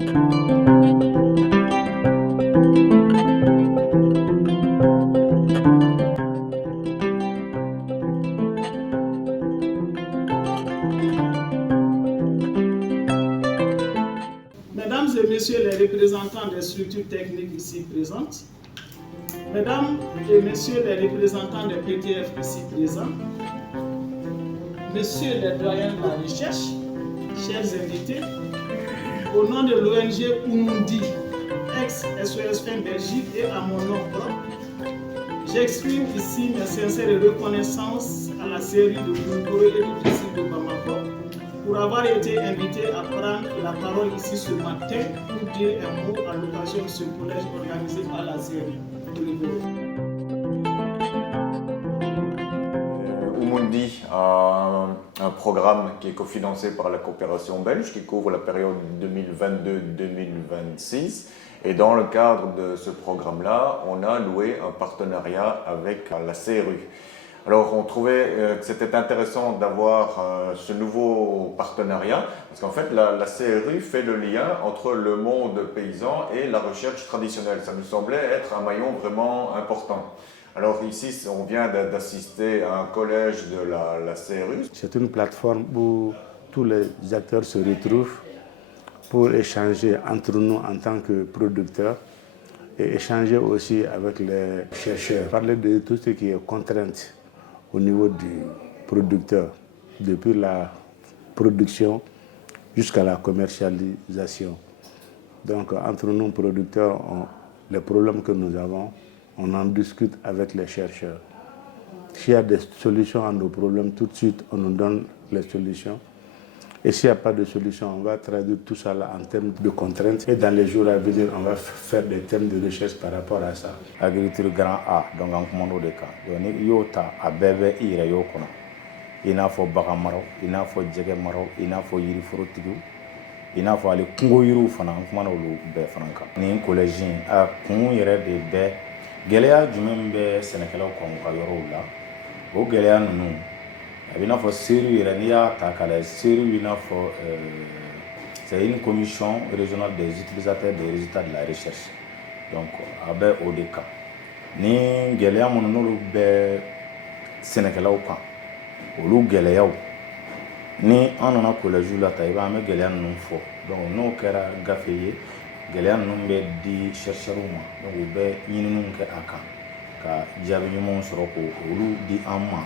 Mesdames et messieurs les représentants des structures techniques ici présentes, mesdames et messieurs les représentants des PTF ici présents, messieurs les doyens de la recherche, chers invités, au nom de l'ONG Umundi, ex-SOS Fin Belgique et à mon nom propre, j'exprime ici mes sincères reconnaissances à la série de Bunkoro et du district de Bamako pour avoir été invité à prendre la parole ici ce matin pour dire un mot à l'occasion de ce collège organisé par la série. Umundi a un programme qui est cofinancé par la coopération belge qui couvre la période 2022-2026. Et dans le cadre de ce programme-là, on a noué un partenariat avec la CRU. Alors on trouvait que c'était intéressant d'avoir ce nouveau partenariat parce qu'en fait la CRU fait le lien entre le monde paysan et la recherche traditionnelle. Ça nous semblait être un maillon vraiment important. Alors ici, on vient d'assister à un collège de la CRU. C'est une plateforme où tous les acteurs se retrouvent pour échanger entre nous en tant que producteurs et échanger aussi avec les chercheurs. Parler de tout ce qui est contrainte au niveau du producteur, depuis la production jusqu'à la commercialisation. Donc entre nous producteurs, les problèmes que nous avons, on en discute avec les chercheurs. S'il y a des solutions à nos problèmes, tout de suite, on nous donne les solutions. Et s'il n'y a pas de solution, on va traduire tout ça là en termes de contraintes. Et dans les jours à venir, on va faire des thèmes de recherche par rapport à ça. Agriculture grand A, donc en commande de cas. Donc, yota a bébé ira yokona. Il n'a pas bagamaro, il n'a pas djegemaro, il n'a pas yiri forotigu. Il n'a pas les kungo yiru fana, en commande de bé franca. Ni un collégien a kungo yere de bé. Gélea du même bé sénégalais comme Kayoro là. Au Gélea nous. Il n'a pas série irania takala série il n'a pas c'est une commission régionale des utilisateurs des résultats de la recherche donc avec ODK ni gɛlɛya minnu n'olu bɛ sɛnɛkɛlaw kan olu gɛlɛyaw ni an nana collège la ta i b'a an bɛ gɛlɛya ninnu fɔ donc n'o kɛra gafe ye gɛlɛya ninnu bɛ di chercheurs ma donc u bɛ ɲininiw kɛ a kan ka jaabi ɲumanw sɔrɔ k'olu di an ma.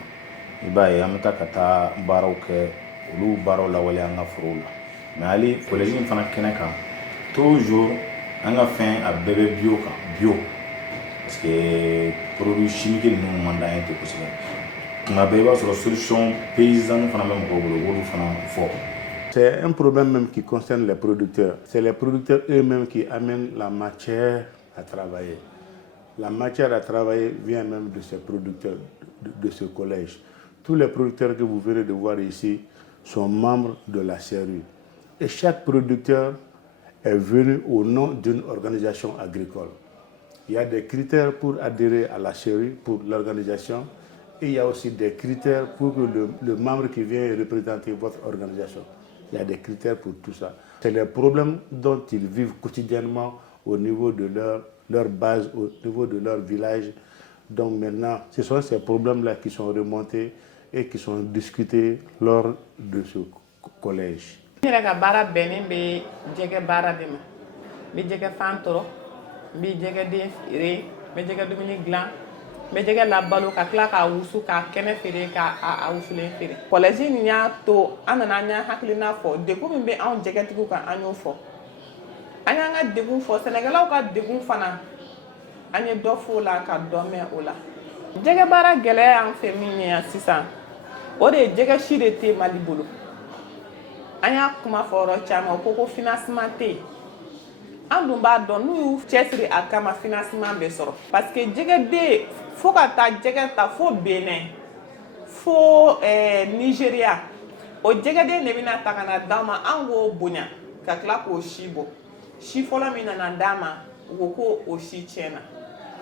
I b'a ye an bɛ taa ka taa baaraw kɛ olu baaraw lawale an ka forow la mais hali collège in fana kɛnɛ kan toujours an ka fɛn a bɛɛ bɛ bio kan bio parce que produits chimiques ninnu man d'an ye ten kosɛbɛ tuma bɛɛ i b'a sɔrɔ solution paysanne fana bɛ mɔgɔw bolo u b'olu fana fɔ. C'est un problème même qui concerne les producteurs. C'est les producteurs eux-mêmes qui amènent la matière à travailler. La matière à travailler vient même de ces producteurs, de ce collège. Tous les producteurs que vous venez de voir ici sont membres de la CRU. Et chaque producteur est venu au nom d'une organisation agricole. Il y a des critères pour adhérer à la CRU, pour l'organisation, et il y a aussi des critères pour que le membre qui vient représenter votre organisation. Il y a des critères pour tout ça. C'est les problèmes dont ils vivent quotidiennement au niveau de leur base, au niveau de leur village. Donc maintenant, ce sont ces problèmes-là qui sont remontés et qui sont discutés lors de ce collège. Je suis bara benen be jege bara dema be jege fantoro be jege de fere be jege dumuni glan be jege la balo ka kla ka wusu ka kene fere ka a wusule fere collège ni ya to anana nya haklina fo de ko be an jege tiku ka anyo fo anya nga degun fo senegalaw ka degun fana anya do fo la ka do me ola jege bara gele an fe min ya sisan o de jege shire te mali bolo anya kuma foro chama ko financement te andum ba don nu chesri akama financement be soro parce que jege de fo ka ta jege ta fo Benin fo Nigeria o jege de ne bina ta kana dama ango bonya ka kla ko shibo shi fola mina na dama ko o shi chena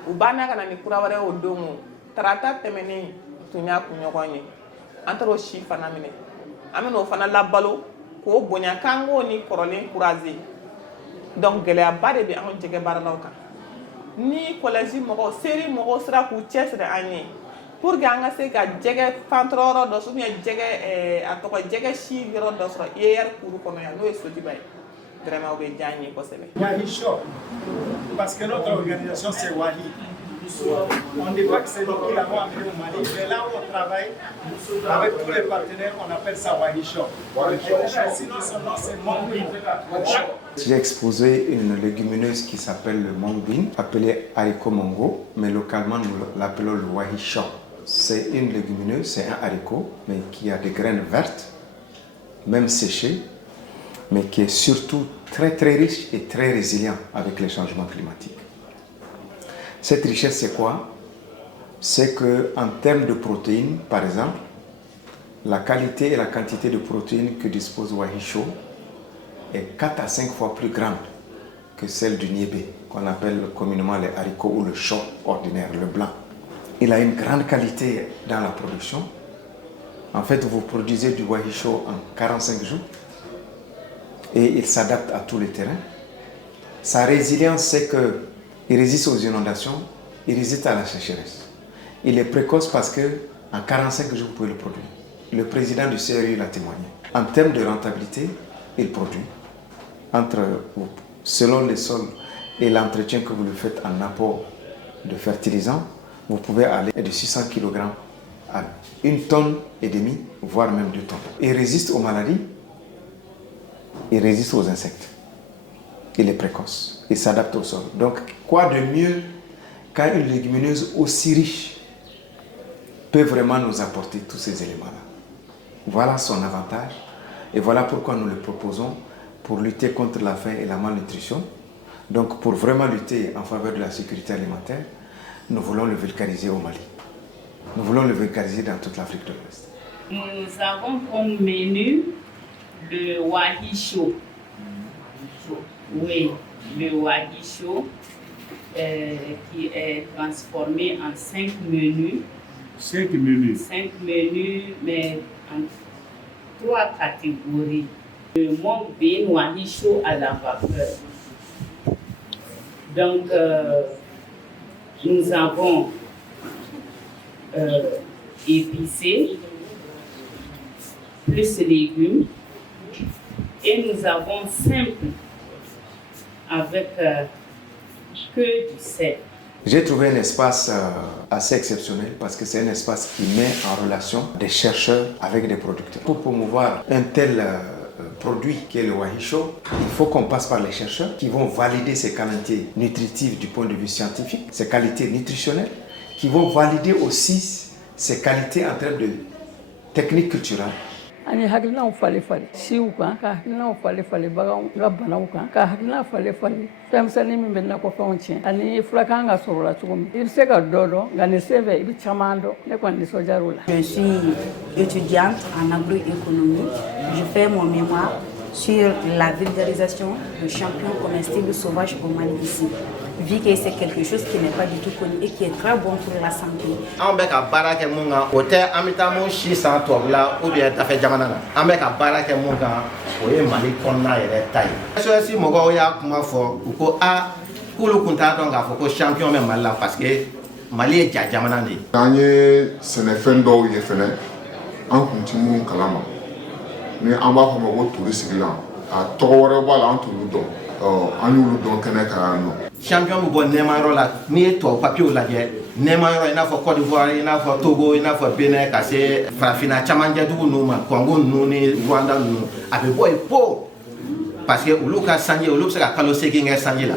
u bana kana ni kuraware o domo tarata temeni tunya kunyogonye antro shi fana mine ameno fana labalo ko bonya kango ni korolen kuraze donc gɛlɛyaba de bɛ anw jɛgɛ baaralaw kan ni kɔlɛsi mɔgɔ seri mɔgɔw sera k'u cɛsiri an ye pour que an ka se ka jɛgɛ fantɔrɔ yɔrɔ dɔ sɔrɔ jɛgɛ a tɔgɔ jɛgɛ si yɔrɔ dɔ sɔrɔ IER kuru kɔnɔ yan n'o ye Sotiba ye vraiment o bɛ diya an ye kosɛbɛ. Wahi Shop, parce que notre organisation c'est Wahi. On ne dit pas que c'est nous qui l'avons amené au Mali, mais là où on travaille avec tous les partenaires, on appelle ça Wahi Shop. Sinon son nom c'est Mongbin. J'ai exposé une légumineuse qui s'appelle le Mongbin, appelée haricot mongo, mais localement nous l'appelons le Wahi Shop. C'est une légumineuse, c'est un haricot, mais qui a des graines vertes, même séchées, mais qui est surtout très très riche et très résilient avec les changements climatiques. Cette richesse, c'est quoi? C'est qu'en termes de protéines, par exemple, la qualité et la quantité de protéines que dispose Wahi Shop est 4 à 5 fois plus grande que celle du niébé, qu'on appelle communément les haricots ou le chou ordinaire, le blanc. Il a une grande qualité dans la production. En fait, vous produisez du Wahi Shop en 45 jours et il s'adapte à tous les terrains. Sa résilience, c'est qu'il résiste aux inondations, il résiste à la sécheresse. Il est précoce parce qu'en 45 jours, vous pouvez le produire. Le président du CRU l'a témoigné. En termes de rentabilité, il produit. Selon les sols et l'entretien que vous lui faites en apport de fertilisants, vous pouvez aller de 600 kg à 1,5 tonne, voire même 2 tonnes. Il résiste aux maladies, il résiste aux insectes. Il est précoce, il s'adapte au sol. Donc, quoi de mieux qu'une légumineuse aussi riche peut vraiment nous apporter tous ces éléments-là. Voilà son avantage et voilà pourquoi nous le proposons pour lutter contre la faim et la malnutrition. Donc, pour vraiment lutter en faveur de la sécurité alimentaire, nous voulons le vulgariser au Mali. Nous voulons le vulgariser dans toute l'Afrique de l'Ouest. Nous avons comme menu le Wahi Shop. Oui, le Wahi Shop qui est transformé en 5 menus. 5 menus. 5 menus, mais en 3 catégories. Le Mongbin Wahi Shop à la vapeur. Donc, nous avons épicé, plus légumes, et nous avons simple avec que du sel. J'ai trouvé un espace assez exceptionnel parce que c'est un espace qui met en relation des chercheurs avec des producteurs. Pour promouvoir un tel produit qui est le Wahi Shop, il faut qu'on passe par les chercheurs qui vont valider ses qualités nutritives du point de vue scientifique, ses qualités nutritionnelles, qui vont valider aussi ses qualités en termes de techniques culturelles. Ani hakilinaw fale-fale siw kan ka hakilinaw fale-fale baganw ka banaw kan ka hakilina fale-fale fɛnmisɛnnin min bɛ nakɔfɛnw tiɲɛ ani fulakan ka sɔrɔ la cogo min i bɛ se ka dɔ dɔn nka nin sen fɛ i bɛ caman dɔn ne kɔni nisɔndiyara o la. Je suis étudiante en agroéconomie. Je fais mon mémoire sur la vulgarisation de champignons comestibles sauvages au Mali ici. Vu que c'est quelque chose qui n'est pas du tout connu et qui est très bon pour la santé. On bɛ ka baara kɛ mun kan o tɛ an bɛ taa mun si san tubabu la ou bien dafɛ jamana na an bɛ ka baara kɛ mun kan o ye Mali kɔnɔna yɛrɛ ta ye. SOS mɔgɔw y'a kuma fɔ u ko k'olu kun t'a dɔn k'a fɔ ko champion bɛ Mali la parce que Mali ye ja jamana de ye. An ye sɛnɛfɛn dɔw ye fɛnɛ an kun ti mun kalama ni an b'a fɔ ma ko turi sigilan a tɔgɔ wɛrɛ b'a la an t'olu dɔn an y'olu dɔn kɛnɛ kan yan nɔ. Champion bɛ bɔ nɛmayɔrɔ la n'i ye tubabu papiyew lajɛ nɛmayɔrɔ i n'a fɔ Côte d'Ivoire i n'a fɔ Togo i n'a fɔ Benin ka se farafinna camancɛ dugu ninnu ma Congo ninnu ni Rwanda ninnu a bɛ bɔ yen po parce que olu ka sanji olu bɛ se ka kalo 8 kɛ sanji la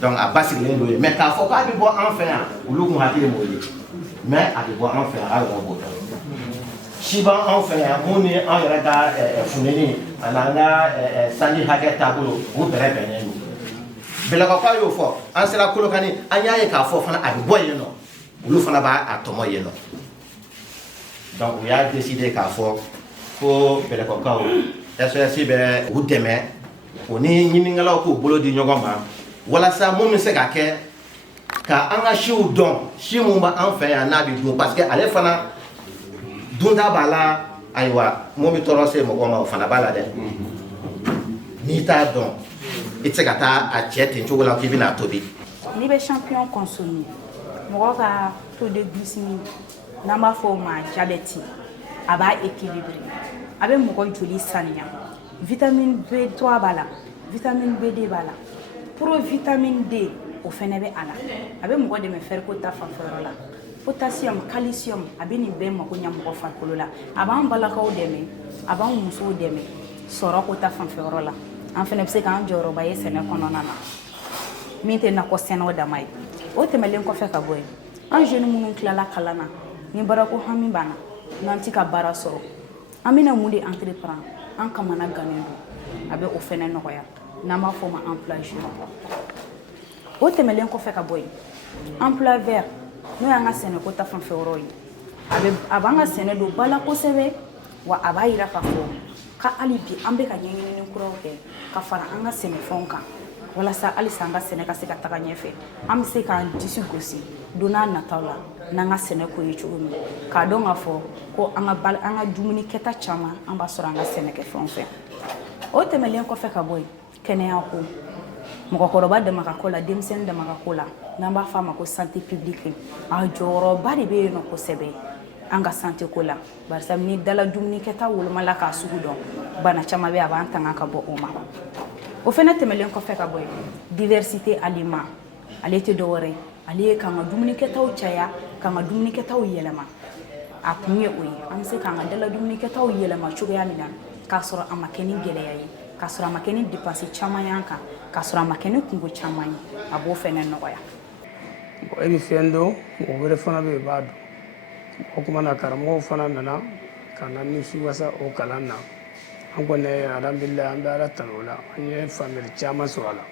donc a basigilen don yen mais k'a fɔ k'a bɛ bɔ an fɛ yan olu kun hakili m'o ye mais a bɛ bɔ an fɛ yan a yɛrɛ b'o dɔn si b'an anw fɛ yan mun ni an yɛrɛ ka funɛni a n'an ka sanji hakɛ taabolo o bɛrɛ bɛnnen don. Bɛlɛkɔkaw y'o fɔ an sera Kolokani an y'a ye k'a fɔ fana a bɛ bɔ yen nɔ olu fana b'a tɔmɔ yen nɔ donc u y'a décidé k'a fɔ ko Bɛlɛkɔkaw SOS bɛ u dɛmɛ o ni ɲinikɛlaw k'u bolo di ɲɔgɔn ma walasa mun bɛ se ka kɛ ka an ka siw dɔn si mun b'an fɛ yan n'a bɛ dun parce que ale fana dunda b'a la ayiwa mun bɛ tɔɔrɔ se mɔgɔ ma o fana b'a la dɛ n'i t'a dɔn i tɛ se ka taa a cɛ ten cogo la k'i bɛna tobi. N'i bɛ champion consommé mɔgɔ ka taux de glycémie n'an b'a fɔ o ma diabète a b'a équilibré a bɛ mɔgɔ joli saniya vitamine B3 b'a la vitamine B2 b'a la pro vitamine D o fɛnɛ bɛ a la a bɛ mɔgɔ dɛmɛ fer ko ta fanfɛyɔrɔ la potassium calcium a bɛ nin bɛɛ mako ɲɛ mɔgɔ farikolo la a b'an balakaw dɛmɛ a b'an musow dɛmɛ sɔrɔ ko ta fanfɛyɔrɔ la an fɛnɛ bɛ se k'an jɔyɔrɔba ye sɛnɛ kɔnɔna na min tɛ nakɔ sɛnɛw dama ye o tɛmɛlen kɔfɛ ka bɔ yen an jeune minnu tilala kalan na ni baarako hami b'an na n'an ti ka baara sɔrɔ an bɛna mun de entreprendre an kamana gannen don a bɛ o fɛnɛ nɔgɔya n'an b'a fɔ o ma emploi jeune o tɛmɛlen kɔfɛ ka bɔ yen emploi vert n'o y'an ka sɛnɛko ta fanfɛyɔrɔ ye a b'an ka sɛnɛ don ba la kosɛbɛ wa a b'a yira k'a fɔ ka hali bi an bɛ ka ɲɛɲinini kuraw kɛ ka fara an ka sɛnɛfɛnw kan walasa halisa an ka sɛnɛ ka se ka taga ɲɛfɛ an bɛ se k'an disi gosi don n'a nataw la n'an ka sɛnɛ ko ye cogo min k'a dɔn k'a fɔ ko an ka dumuni kɛta caman an b'a sɔrɔ an ka sɛnɛkɛfɛnw fɛ o tɛmɛlen kɔfɛ ka bɔ yen kɛnɛya ko mɔgɔkɔrɔba dama ka ko la denmisɛnnin dama ka ko la n'an b'a fɔ a ma ko santé publique a jɔyɔrɔba de bɛ yen nɔ kosɛbɛ an ka santé ko la barisa ni dala dumuni kɛta wolomala k'a sugu dɔn bana caman bɛ a b'an tanga ka bɔ o ma o fɛnɛ tɛmɛlen kɔfɛ ka bɔ yen diversité aliment ale tɛ dɔwɛrɛ ale ye k'an ka dumuni kɛtaw caya k'an ka dumuni kɛtaw yɛlɛma a kun ye o ye an bɛ se k'an ka dala dumuni kɛtaw yɛlɛma cogoya min na k'a sɔrɔ a ma kɛ ni gɛlɛya ye k'a sɔrɔ a ma kɛ ni dépense caman y'an kan k'a sɔrɔ a ma kɛ ni kungo caman ye a b'o fɛnɛ nɔgɔya. E bɛ fɛn dɔn mɔgɔ wɛrɛ fana bɛ yen i b'a dɔn o kumana karamɔgɔw fana nana ka na nimisi wasa o kalan na an kɔni alhamdulilayi an bɛ ala tanu o la an ye faamuyali caman sɔrɔ a la.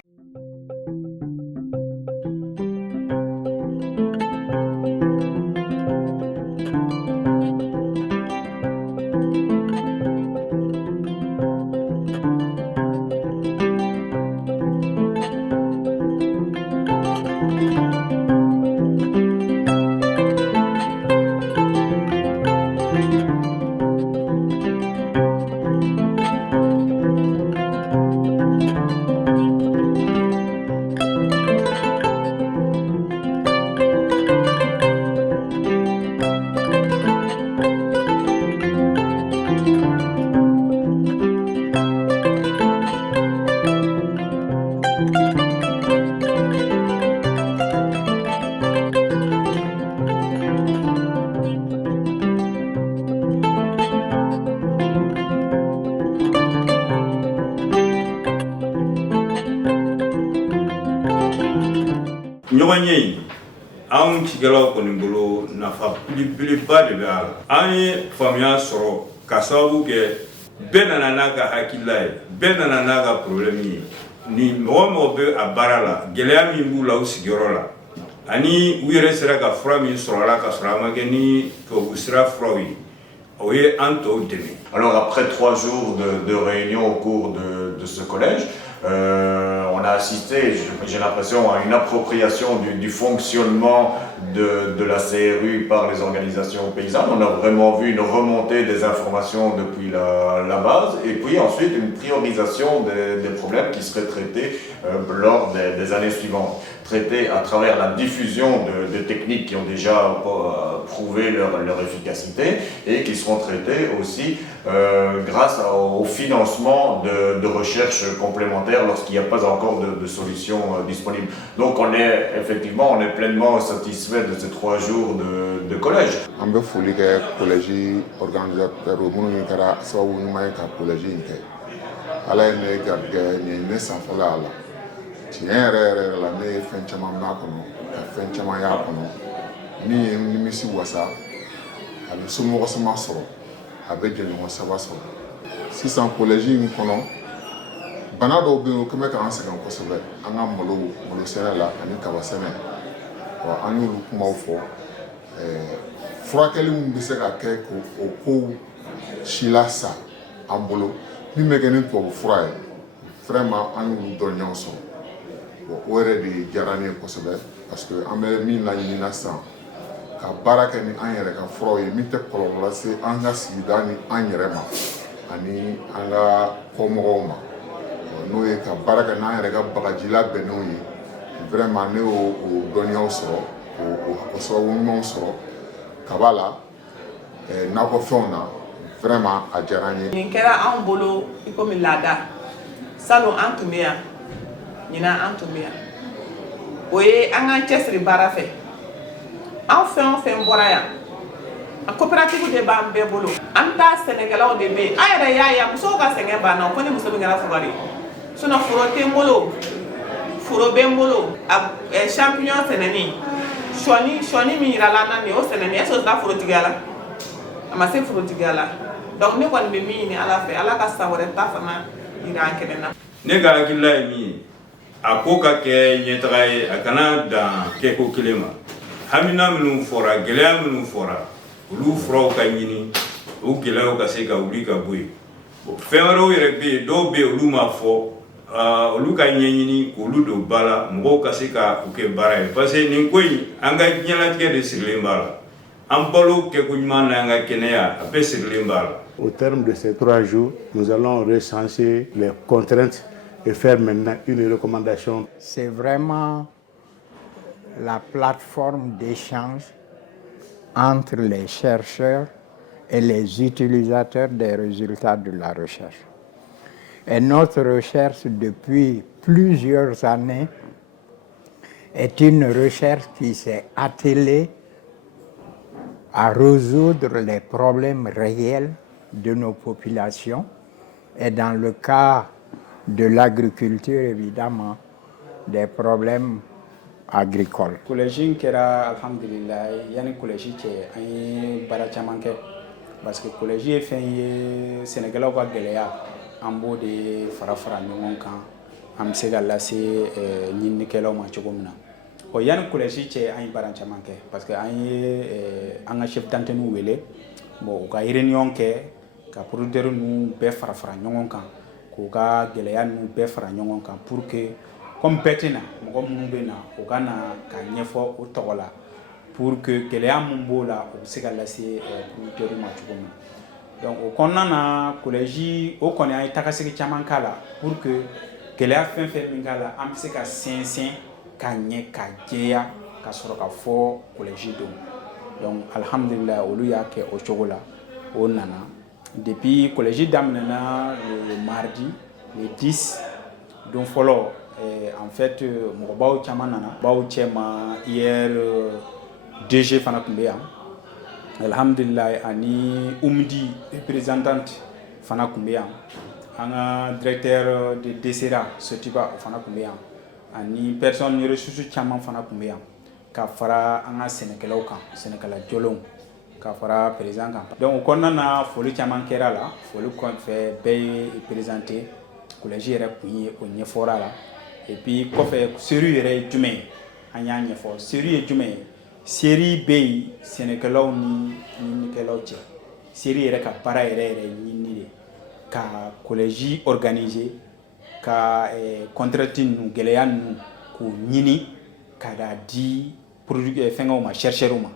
ɲɔgɔn ye in anw cikɛlaw kɔni bolo nafa belebeleba de bɛ a la an ye faamuya sɔrɔ ka sababu kɛ bɛɛ nana n'a ka hakilila ye bɛɛ nana n'a ka problème ye ni mɔgɔ mɔgɔ bɛ a baara la gɛlɛya min b'u la u sigiyɔrɔ la ani u yɛrɛ sera ka fura min sɔrɔ a la ka sɔrɔ a ma kɛ ni tubabu sira furaw ye o ye an tɔw dɛmɛ. Alors après 3 jours de réunion au cours de ce collège, on a assisté, j'ai l'impression, à une appropriation du fonctionnement de la CRU par les organisations paysannes. On a vraiment vu une remontée des informations depuis la base et puis ensuite une priorisation des problèmes qui seraient traités lors des années suivantes. Traités à travers la diffusion de techniques qui ont déjà prouvé leur efficacité et qui seront traités aussi grâce au financement de recherches complémentaires lorsqu'il n'y a pas encore de solution disponible. Donc on est pleinement satisfait de ces 3 jours de collège. On peut fouiller que collège organisateur au monde kara sababu ɲuman ka collège in kɛ ala ye ne garijɛgɛ nin ye ne sanfɛla la tiɲɛ yɛrɛ la ne ye fɛn caman b'a kɔnɔ ka fɛn caman y'a kɔnɔ min ye nimisi wasa a bɛ somɔgɔ sama sɔrɔ a bɛ jɛɲɔgɔn saba sɔrɔ sisan collège in kɔnɔ bana dɔw bɛ yen o kɛ bɛ k'an sɛgɛn kosɛbɛ an ka malo sɛnɛ la ani kaba sɛnɛ an y'olu kumaw fɔ furakɛli min bɛ se ka kɛ k'o kow si la sa an bolo min bɛ kɛ ni tubabu fura ye vraiment an y'olu dɔnniyaw sɔrɔ o yɛrɛ de diyara ne ye kosɛbɛ parce que an bɛ min laɲinina sisan ka baara kɛ ni an yɛrɛ ka furaw ye min tɛ kɔlɔlɔ lase an ka sigida ni an yɛrɛ ma ani an ka kɔmɔgɔw ma n'o ye ka baara kɛ n'an yɛrɛ ka bagaji labɛnnenw ye vraiment ne y'o dɔnniyaw sɔrɔ o sababu ɲumanw sɔrɔ kaba la nakɔfɛnw na vraiment a diyara n ye. Nin kɛra anw bolo i komi laada salon an tun bɛ yan ɲinan an tun bɛ yan o ye an k'an cɛsiri baara fɛ anw fɛn o fɛn bɔra yan a coopérative de b'an bɛɛ bolo an bɛ taa sɛnɛkɛlaw de bɛ yen an yɛrɛ y'a ye musow ka sɛgɛn banna ko ni muso min kɛra fugari sinon foro tɛ n bolo foro bɛ n bolo champignon sɛnɛni sɔni min yirala an na nin o sɛnɛni est-ce que o sera forotigiya la a ma se forotigiya la donc ne kɔni bɛ min ɲini ala fɛ ala ka san wɛrɛ ta fana yira an kɛnɛ na. Ne ka hakilila ye min ye a ko ka kɛ ɲɛtaga ye a kana dan kɛko kelen ma hamina minnu fɔra gɛlɛya minnu fɔra olu furaw ka ɲini o gɛlɛyaw ka se ka wuli ka bɔ yen fɛn wɛrɛw yɛrɛ bɛ yen dɔw bɛ yen olu ma fɔ olu ka ɲɛɲini k'olu don ba la mɔgɔw ka se ka u kɛ baara ye parce que nin ko in an ka diɲɛlatigɛ de sirilen b'a la an balo kɛko ɲuman n'an ka kɛnɛya a bɛɛ sirilen b'a la. Au terme de ces 3 jours, nous allons recenser les contraintes et faire maintenant une recommandation. C'est vraiment la plateforme d'échange entre les chercheurs et les utilisateurs des résultats de la recherche. Et notre recherche depuis plusieurs années est une recherche qui s'est attelée à résoudre les problèmes réels de nos populations et dans le cas de l'agriculture évidemment des problèmes agricoles. Collège kɛra alhamdulillah yani collège cɛ an ye baara caman kɛ parce que collège ye fɛn ye sɛnɛkɛlaw ka gɛlɛya an b'o de fara ɲɔgɔn kan an bɛ se ka lase ɲininikɛlaw ma cogo min na o yani collège cɛ an ye baara caman kɛ parce que an ye an ka chef d'antenne wele bon u ka réunion kɛ ka producteurs ninnu bɛɛ fara ɲɔgɔn kan k'u ka gɛlɛya ninnu bɛɛ fara ɲɔgɔn kan pour que comme bɛɛ tɛ na mɔgɔ minnu bɛ na u ka na ka ɲɛfɔ o tɔgɔ la pour que gɛlɛya min b'o la o bɛ se ka lase producteurs ma cogo min na donc o kɔnɔna na collège o kɔni an ye tagasegi caman k'a la pour que gɛlɛya fɛn fɛn min k'a la an bɛ se ka sɛnsɛn ka ɲɛ ka jɛya ka sɔrɔ ka fɔ collège don donc alhamdulillah olu y'a kɛ o cogo la o nana depuis collège daminɛna le mardi le 10 don fɔlɔ en fait mɔgɔbaw caman nana baw cɛma hier DG fana tun bɛ yan alhamdulillah ani umdi représentante fana tun bɛ yan an ka directeur de DCRA Sotiba o fana tun bɛ yan ani personne ressources caman fana tun bɛ yan ka fara an ka sɛnɛkɛlaw kan sɛnɛkɛla jɔlenw ka fara président kan donc o kɔnɔna na foli caman kɛra la foli kɔfɛ bɛɛ ye présenté collège yɛrɛ kun ye o ɲɛfɔra la et puis kɔfɛ seri yɛrɛ ye jumɛn ye an y'a ɲɛfɔ seri ye jumɛn ye seri bɛ yen sɛnɛkɛlaw ni ɲininikɛlaw cɛ seri yɛrɛ ka baara yɛrɛ ɲini de ka collège organiser ka contrainte ninnu gɛlɛya ninnu k'o ɲini ka da di fɛngɛw ma chercheurs ma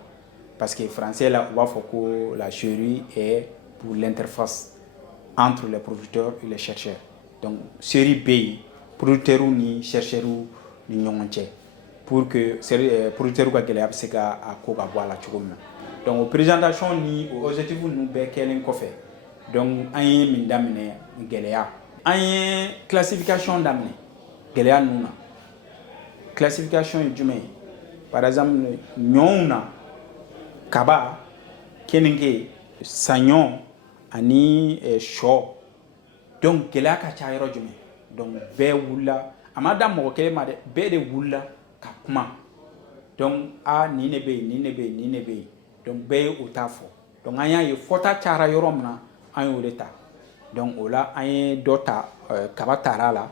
parce que français là on b'a fɔ ko la jury est pour l'interface entre les producteurs et les chercheurs donc série B producteurs ni chercheurs ni ɲɔgɔn cɛ pour que producteurs ka gɛlɛya bɛ se ka a ko ka bɔ a la cogo min na donc o présentation ni o objectif ninnu bɛɛ kɛlen kɔfɛ donc an ye min daminɛ gɛlɛya an ye classification daminɛ gɛlɛya ninnu na classification ye jumɛn ye par exemple ɲɔw na kaba keninge saɲɔ ani sɔ donc gɛlɛya ka ca yɔrɔ jumɛn donc bɛɛ wulila a ma da mɔgɔ kelen ma dɛ bɛɛ de wulila ka kuma donc nin ne bɛ yen nin ne bɛ yen nin ne bɛ yen donc bɛɛ ye o ta fɔ donc an y'a ye fɔta cayara yɔrɔ min na an y'o de ta donc o la an ye dɔ ta kaba taara la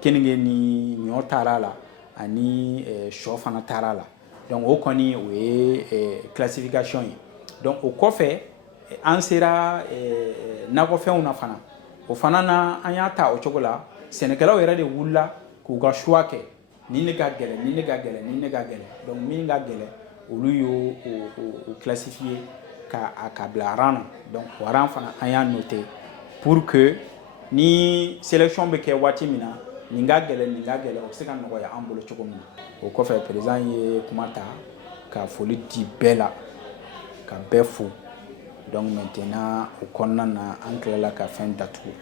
keninge ni ɲɔ taara la ani sɔ fana taara la donc o kɔni o ye classification ye donc o kɔfɛ an sera nakɔfɛnw na fana o fana na an y'a ta o cogo la sɛnɛkɛlaw yɛrɛ de wulila k'u ka choix kɛ ni ne ka gɛlɛn ni ne ka gɛlɛn ni ne ka gɛlɛn donc min ka gɛlɛn olu y'o o classifier ka bila rang na donc o rang fana an y'a noté pour que ni sélection bɛ kɛ waati min na nin ka gɛlɛn o bɛ se ka nɔgɔya an bolo cogo min na o kɔfɛ président ye kuma ta ka foli di bɛɛ la ka bɛɛ fo donc maintenant o kɔnɔna na an tilala ka fɛn datugu.